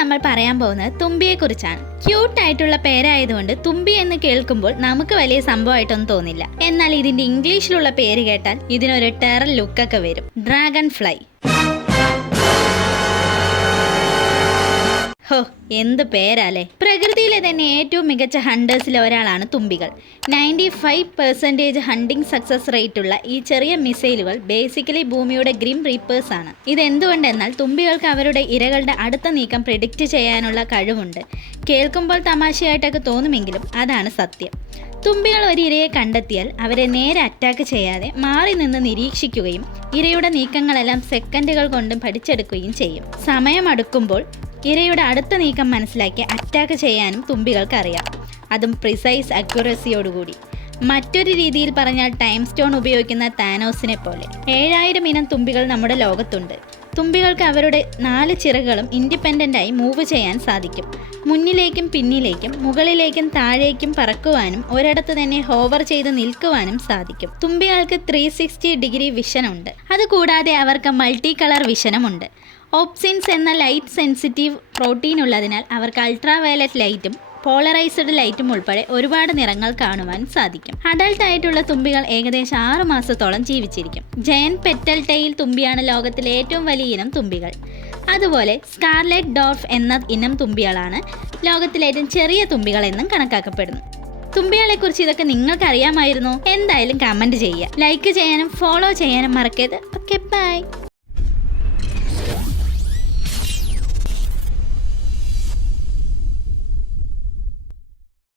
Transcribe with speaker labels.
Speaker 1: നമ്മൾ പറയാൻ പോകുന്നത് തുമ്പിയെ കുറിച്ചാണ് ക്യൂട്ട് ആയിട്ടുള്ള പേരായതുകൊണ്ട് തുമ്പി എന്ന് കേൾക്കുമ്പോൾ നമുക്ക് വലിയ സംഭവമായിട്ടൊന്നും തോന്നില്ല. എന്നാൽ ഇതിന്റെ ഇംഗ്ലീഷിലുള്ള പേര് കേട്ടാൽ ഇതിനൊരു ടെറൽ ലുക്കൊക്കെ വരും. ഡ്രാഗൺ ഫ്ലൈ ഹോ എന്ത് പേരാലേ പ്രകൃതിയിലെ തന്നെ ഏറ്റവും മികച്ച ഹണ്ടേഴ്സിലെ ഒരാളാണ് തുമ്പികൾ. Ninety five percentage hunting success rate ഉള്ള ഈ ചെറിയ മിസൈലുകൾ ബേസിക്കലി ഭൂമിയുടെ ഗ്രിം റീപ്പേഴ്സ് ആണ്. ഇതെന്തുകൊണ്ടെന്നാൽ തുമ്പികൾക്ക് അവരുടെ ഇരകളുടെ അടുത്ത നീക്കം പ്രിഡിക്റ്റ് ചെയ്യാനുള്ള കഴിവുണ്ട്. കേൾക്കുമ്പോൾ തമാശയായിട്ടൊക്കെ തോന്നുമെങ്കിലും അതാണ് സത്യം. തുമ്പികൾ ഒരു ഇരയെ കണ്ടെത്തിയാൽ അവരെ നേരെ അറ്റാക്ക് ചെയ്യാതെ മാറി നിന്ന് നിരീക്ഷിക്കുകയും ഇരയുടെ നീക്കങ്ങളെല്ലാം സെക്കൻഡുകൾ കൊണ്ട് പഠിച്ചെടുക്കുകയും ചെയ്യും. സമയം അടുക്കുമ്പോൾ ഇരയുടെ അടുത്ത നീക്കം മനസ്സിലാക്കി അറ്റാക്ക് ചെയ്യാനും തുമ്പികൾക്കറിയാം. അതും പ്രിസൈസ് അക്യുറസിയോടുകൂടി മറ്റൊരു രീതിയിൽ പറഞ്ഞാൽ ടൈം സ്റ്റോൺ ഉപയോഗിക്കുന്ന താനോസിനെ പോലെ. ഏഴായിരം ഇനം തുമ്പികൾ നമ്മുടെ ലോകത്തുണ്ട്. തുമ്പികൾക്ക് അവരുടെ നാല് ചിറകുകളും ഇൻഡിപെൻഡന്റായി മൂവ് ചെയ്യാൻ സാധിക്കും. മുന്നിലേക്കും പിന്നിലേക്കും മുകളിലേക്കും താഴേക്കും പറക്കുവാനും ഒരിടത്ത് തന്നെ ഹോവർ ചെയ്ത് നിൽക്കുവാനും സാധിക്കും. തുമ്പികൾക്ക് ത്രീ സിക്സ്റ്റി ഡിഗ്രി വിഷനുണ്ട് അതുകൂടാതെ അവർക്ക് മൾട്ടി കളർ വിഷനുമുണ്ട് ഓപ്സിൻസ് എന്ന ലൈറ്റ് സെൻസിറ്റീവ് പ്രോട്ടീൻ ഉള്ളതിനാൽ അവർക്ക് അൾട്രാ വയലറ്റ് ലൈറ്റും പോളറൈസ്ഡ് ലൈറ്റും ഉൾപ്പെടെ ഒരുപാട് നിറങ്ങൾ കാണുവാൻ സാധിക്കും. അഡൾട്ട് ആയിട്ടുള്ള തുമ്പികൾ ഏകദേശം ആറു മാസത്തോളം ജീവിച്ചിരിക്കും. ജയൻ പെറ്റൽ ടൈൽ തുമ്പിയാണ് ലോകത്തിലെ ഏറ്റവും വലിയ ഇനം തുമ്പികൾ. അതുപോലെ സ്കാർലെറ്റ് ഡോർഫ് എന്ന ഇനം തുമ്പികളാണ് ലോകത്തിലെ ഏറ്റവും ചെറിയ തുമ്പികൾ എന്നും കണക്കാക്കപ്പെടുന്നു. തുമ്പികളെ കുറിച്ച് ഇതൊക്കെ നിങ്ങൾക്ക് അറിയാമായിരുന്നോ എന്തായാലും കമന്റ് ചെയ്യുക. ലൈക്ക് ചെയ്യാനും ഫോളോ ചെയ്യാനും മറക്കരുത്. Okay bye.